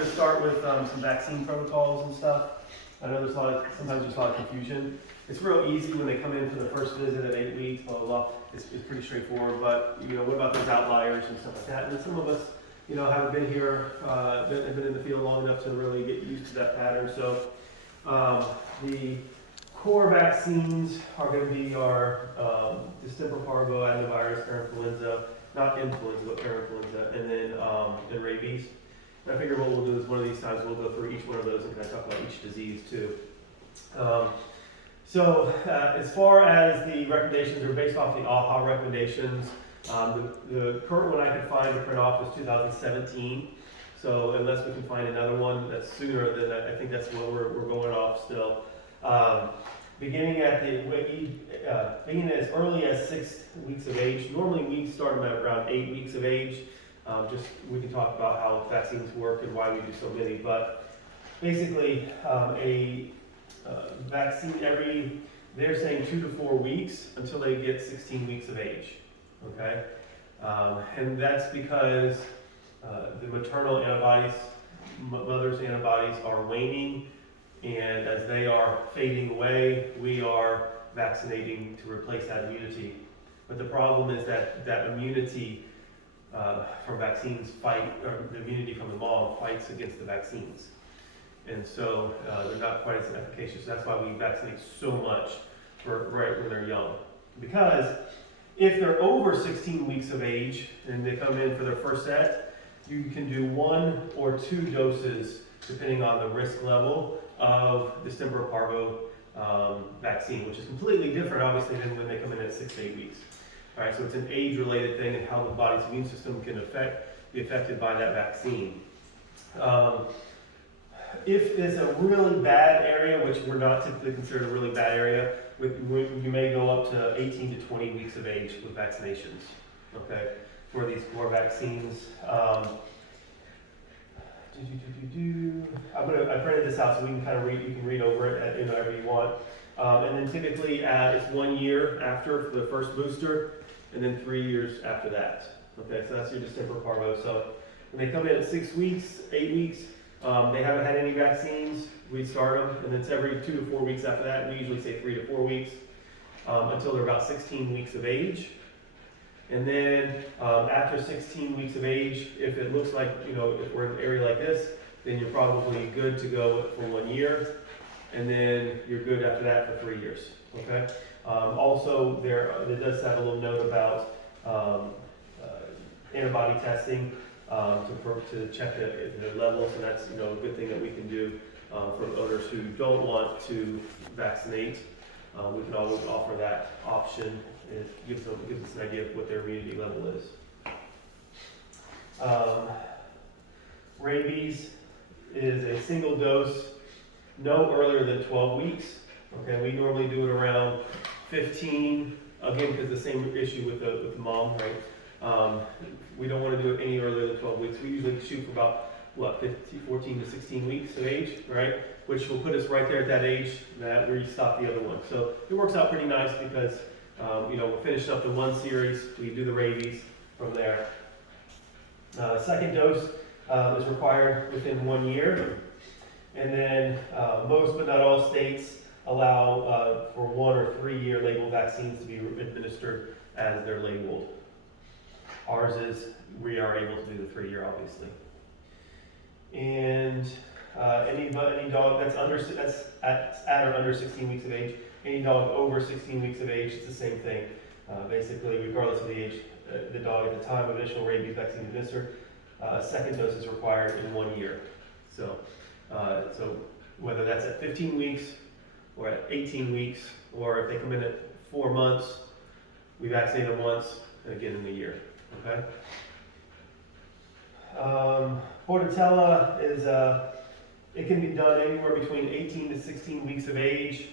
To start with some vaccine protocols and stuff. I know sometimes there's a lot of confusion. It's real easy when they come in for the first visit at 8 weeks, blah, blah, blah. It's pretty straightforward, but what about those outliers and stuff like that? And some of us, haven't been here, been in the field long enough to really get used to that pattern. So the core vaccines are going to be our distemper parvo, adenovirus, parainfluenza, not influenza, but parainfluenza, and then rabies. I figure what we'll do is one of these times we'll go through each one of those and kind of talk about each disease too. As far as the recommendations, they're based off the AAHA recommendations. The current one I could find to print off is 2017. So unless we can find another one that's sooner, then I think that's what we're going off still. Beginning as early as 6 weeks of age. Normally we start them at around 8 weeks of age. We can talk about how vaccines work and why we do so many, but basically a vaccine they're saying 2 to 4 weeks until they get 16 weeks of age, okay? And that's because the maternal antibodies, mother's antibodies are waning, and as they are fading away, we are vaccinating to replace that immunity. But the problem is that immunity from vaccines the immunity from the mom fights against the vaccines. And so they're not quite as efficacious. That's why we vaccinate so much right when they're young. Because if they're over 16 weeks of age and they come in for their first set, you can do 1 or 2 doses depending on the risk level of distemper parvo vaccine, which is completely different obviously than when they come in at 6 to 8 weeks. All right, so it's an age-related thing and how the body's immune system can be affected by that vaccine. If it's a really bad area, which we're not typically considered a really bad area, you may go up to 18 to 20 weeks of age with vaccinations, okay, for these core vaccines. I printed this out so we can kind of read. You can read over it whatever you want. And then typically it's 1 year after for the first booster, and then 3 years after that. Okay, so that's your distemper parvo. So when they come in at 6 weeks, 8 weeks, they haven't had any vaccines, we start them, and then it's every 2 to 4 weeks after that. We usually say 3 to 4 weeks until they're about 16 weeks of age. And then after 16 weeks of age, if it looks like, if we're in an area like this, then you're probably good to go for 1 year. And then you're good after that for 3 years, okay? Also, it does have a little note about antibody testing to check the levels, and that's a good thing that we can do for owners who don't want to vaccinate. We can always offer that option. It gives us an idea of what their immunity level is. Rabies is a single dose, no earlier than 12 weeks. Okay, we normally do it around 15. Again, because the same issue with the mom, right? We don't want to do it any earlier than 12 weeks. We usually shoot for about 14 to 16 weeks of age, right? Which will put us right there at that age that where you stop the other one. So it works out pretty nice because we're finishing up the 1 series. We do the rabies from there. Second dose is required within 1 year. And then most but not all states allow for 1 or 3 year labeled vaccines to be administered as they're labeled. Ours is, we are able to do the 3 year, obviously. And any dog that's at or under 16 weeks of age, any dog over 16 weeks of age, it's the same thing. Basically, regardless of the age, the dog at the time of initial rabies vaccine administered, second dose is required in 1 year. So whether that's at 15 weeks or at 18 weeks, or if they come in at 4 months, we vaccinate them once, and again in a year, okay? Bordetella is, it can be done anywhere between 18 to 16 weeks of age.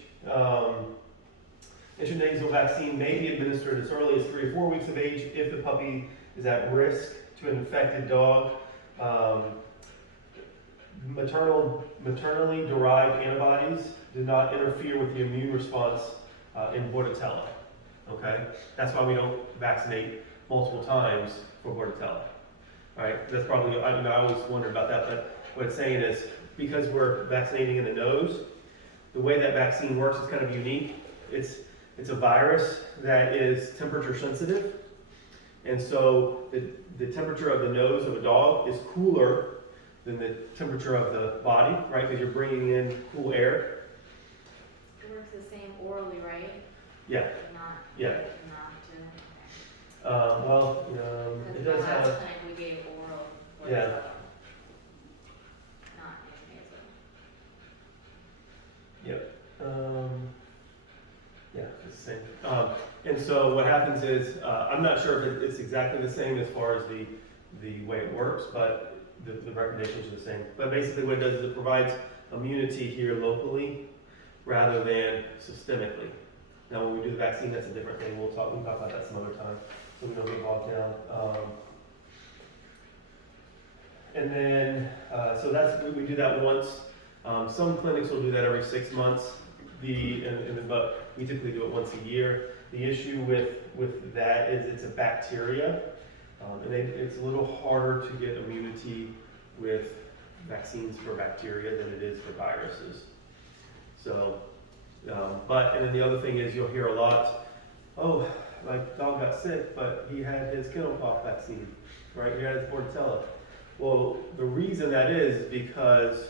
Intranasal vaccine may be administered as early as 3 or 4 weeks of age if the puppy is at risk to an infected dog. Maternally derived antibodies do not interfere with the immune response in Bordetella. Okay, that's why we don't vaccinate multiple times for Bordetella. Right? That's probably, I always wonder about that, but what it's saying is, because we're vaccinating in the nose, the way that vaccine works is kind of unique. It's a virus that is temperature sensitive. And so the temperature of the nose of a dog is cooler than the temperature of the body, right? Because you're bringing in cool air. It works the same orally, right? Yeah. Not. Yeah. Not to. Well, Because it the does last have, clinic we gave oral. Was, Yeah. Not intranasal. yeah, it's the same. And so what happens is, I'm not sure if it's exactly the same as far as the way it works, but the recommendations are the same. But basically what it does is it provides immunity here locally rather than systemically. Now, when we do the vaccine, that's a different thing. We can talk about that some other time, so we don't get bogged down. And then, so that's, we do that once. Some clinics will do that every 6 months. But we typically do it once a year. The issue with that is it's a bacteria, and it's a little harder to get immunity with vaccines for bacteria than it is for viruses. So, and then the other thing is you'll hear a lot, oh, my dog got sick, but he had his kennel cough vaccine, right? He had his Bordetella. Well, the reason that is because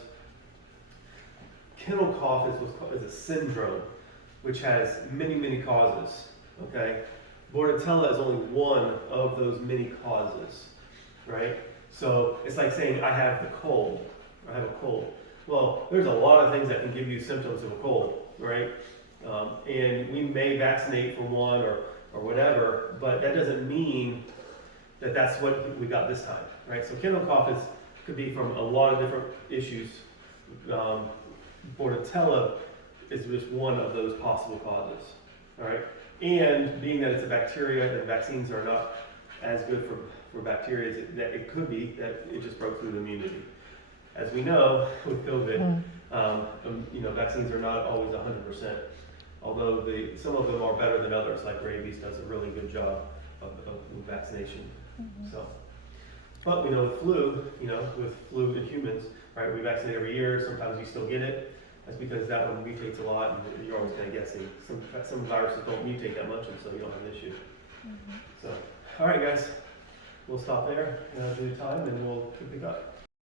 kennel cough is a syndrome which has many, many causes, okay? Bordetella is only one of those many causes, right? So it's like saying, I have the cold, I have a cold. Well, there's a lot of things that can give you symptoms of a cold, right? And we may vaccinate for one or whatever, but that doesn't mean that that's what we got this time, right? So kennel cough could be from a lot of different issues. Bordetella is just one of those possible causes, all right? And being that it's a bacteria and vaccines are not as good for bacteria, that it could be that it just broke through the immunity. As we know with COVID, vaccines are not always 100%, although some of them are better than others, like rabies does a really good job of vaccination. So, but we know with flu in humans, right, we vaccinate every year, sometimes you still get it. That's because that one mutates a lot and you're always kind of guessing. Some viruses don't mutate that much and so you don't have an issue. So, all right guys, we'll stop there, do the time and we'll pick up.